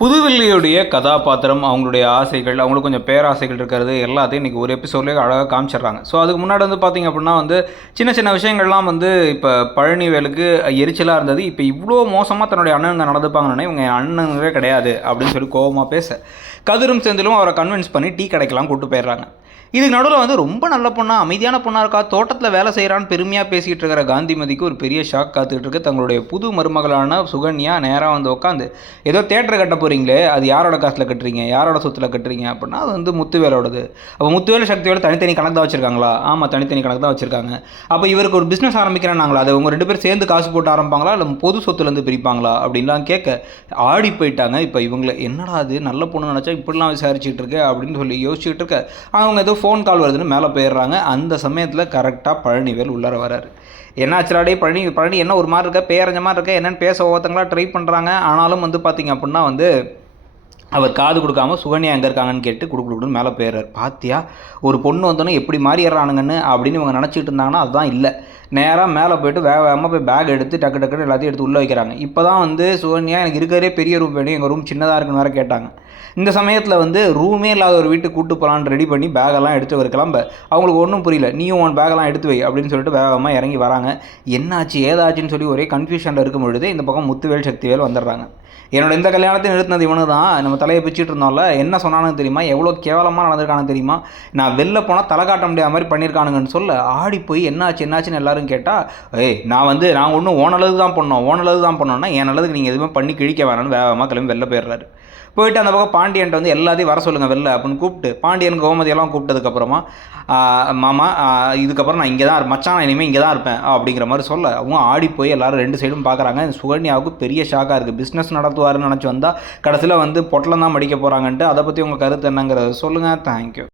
புதுதில்லியுடைய கதாபாத்திரம் அவங்களுடைய ஆசைகள் அவங்களுக்கு கொஞ்சம் பேராசைகள் இருக்கிறது எல்லாத்தையும் இன்றைக்கி ஒரு எபிசோட்லேயே அழகாக காமிச்சிடுறாங்க. ஸோ அதுக்கு முன்னாடி வந்து பார்த்திங்க அப்படின்னா வந்து சின்ன சின்ன விஷயங்கள்லாம் வந்து இப்போ பழனிவேலுக்கு எரிச்சலாக இருந்தது. இப்போ இவ்வளோ மோசமாக தன்னுடைய அண்ணன் நடந்துப்பாங்கன்னு இவங்க அண்ணனுங்களே கிடையாது அப்படின்னு சொல்லி கோபமாக பேச கதிரும் செந்திலும் அவரை கன்வின்ஸ் பண்ணி டீ கடைக்கெல்லாம் கூப்பிட்டு போயிடுறாங்க. இதுக்கு நடுவில் வந்து ரொம்ப நல்ல பொண்ணா அமைதியான பொண்ணாக இருக்கா தோட்டத்தில் வேலை செய்கிறான்னு பெருமையாக பேசிகிட்டு இருக்கிற காந்திமதிக்கு ஒரு பெரிய ஷாக் காத்துக்கிட்டு இருக்கு. தங்களுடைய புது மருமகளான சுகன்யா நேராக வந்து உட்காந்து ஏதோ தேட்டர் கட்ட போகிறீங்களே அது யாரோட காசில் கட்டுறீங்க? யாரோட சொத்தில் கட்டுறீங்க அப்படின்னா அது வந்து முத்துவேலோடது. அப்போ முத்துவேல சக்தியோட தனித்தனி கணக்கு தான் வச்சுருக்காங்களா? ஆமாம் தனித்தனி கணக்கு தான் வச்சுருக்காங்க. அப்போ இவருக்கு ஒரு பிஸ்னஸ் ஆரம்பிக்கிறேன்னாங்களா அது உங்கள் ரெண்டு பேரும் சேர்ந்து காசு போட்டு ஆரம்பிப்பாங்களா? இல்லை பொது சொத்துலேருந்து பிரிப்பாங்களா? அப்படின்லாம் கேட்க ஆடி போயிட்டாங்க. இப்போ இவங்களை என்னடா அது நல்ல பொண்ணு நினச்சா இப்படிலாம் விசாரிச்சுட்டு இருக்க? அப்படின்னு சொல்லி யோசிச்சுட்டு இருக்க. அவங்க ஏதோ ஃபோன் கால் வருதுன்னு மேலே போயிடுறாங்க. அந்த சமயத்தில் கரெக்டாக பழனிவேல் உள்ளார வராரு என்னாச்சுடாடே? பழனி பழனி என்ன ஒரு மாதிரி இருக்க? பேரஞ்ச மாதிரி இருக்க? என்னன்னு பேச ஒவ்வொருத்தங்களா ட்ரை பண்ணுறாங்க ஆனாலும் வந்து பார்த்தீங்க அப்படின்னா வந்து அவர் காது கொடுக்காம சுகன்யா எங்கே இருக்காங்கன்னு கேட்டு குடு மேலே போயிடுறார் பாத்தியா? ஒரு பொண்ணு வந்தோன்னே எப்படி மாறிடுறானுங்கன்னு அப்படின்னு இவங்க நினச்சிட்டு இருந்தாங்கன்னா அதுதான் இல்லை. நேராக மேலே போயிட்டு வேக வேகமாக போய் பேக் எடுத்து டக்கு டக்குன்னு எல்லாத்தையும் எடுத்து உள்ளே வைக்கிறாங்க. இப்போ தான் வந்து சுகன்யா எனக்கு இருக்கிறதே பெரிய ரூம் வேணும் எங்கள் ரூம் சின்னதாக இருக்குன்னு வேறு கேட்டாங்க. இந்த சமயத்தில் வந்து ரூமே இல்லாத ஒரு வீட்டுக்கு கூட்டு போகலான்னு ரெடி பண்ணி பேகெல்லாம் எடுத்து ஒரு கிளம்ப. அவங்களுக்கு ஒன்றும் புரியல. நீயும் உன் பேகெல்லாம் எடுத்து வை அப்படின்னு சொல்லிட்டு வேகமாக இறங்கி வராங்க. என்னாச்சு ஏதாச்சுன்னு சொல்லி ஒரே கன்ஃபியூஷனில் இருக்கும் பொழுது இந்த பக்கம் முத்துவேல் சக்திவேல் வந்துடுறாங்க. என்னோட இந்த கல்யாணத்தை நிறுத்தினது இவனு தான் நம்ம தலையை பிச்சுட்டு இருந்தோம்ல என்ன சொன்னானு தெரியுமா? எவ்வளோ கேவலமாக நடந்திருக்கானு தெரியுமா? நான் வெளில போனால் தலை காட்ட முடியாத மாதிரி பண்ணியிருக்கானுங்கன்னு சொல்ல ஆடி போய் என்னாச்சு என்னாச்சுன்னு எல்லாரும் கேட்டால் ஏய் நான் வந்து நான் ஒன்றும் ஓனளவு தான் பண்ணோம். ஓனளவு தான் பண்ணோன்னா என் அளவுக்கு நீங்கள் எதுவுமே பண்ணி கிழிக்க வேணாம்னு வேகமாக கிளம்பி வெளில போயிடுறாரு. போயிட்டு அந்த பக்கம் பாண்டியன்ட்ட வந்து எல்லாத்தையும் வர சொல்லுங்கள் வெளில அப்படின்னு கூப்பிட்டு பாண்டியன் கோமதியெல்லாம் கூப்பிட்டதுக்கப்புறமா மாமா இதுக்கப்புறம் நான் இங்கே தான் மச்சான் இனிமேல் இங்கே தான் இருப்பேன். அப்படிங்கிற மாதிரி சொல்ல அவங்க ஆடி போய் எல்லாரும் ரெண்டு சைடும் பார்க்குறாங்க சுகன்யாவுக்கு பெரிய ஷாக்காக இருக்குது பிஸ்னஸ் நடத்துவாருன்னு நினச்சி வந்தால் கடைசியில் வந்து பொட்டலம் தான் மடிக்க போகிறாங்கன்ட்டு அதை பற்றி உங்கள் கருத்து என்னங்கிறத சொல்லுங்கள் தேங்க்யூ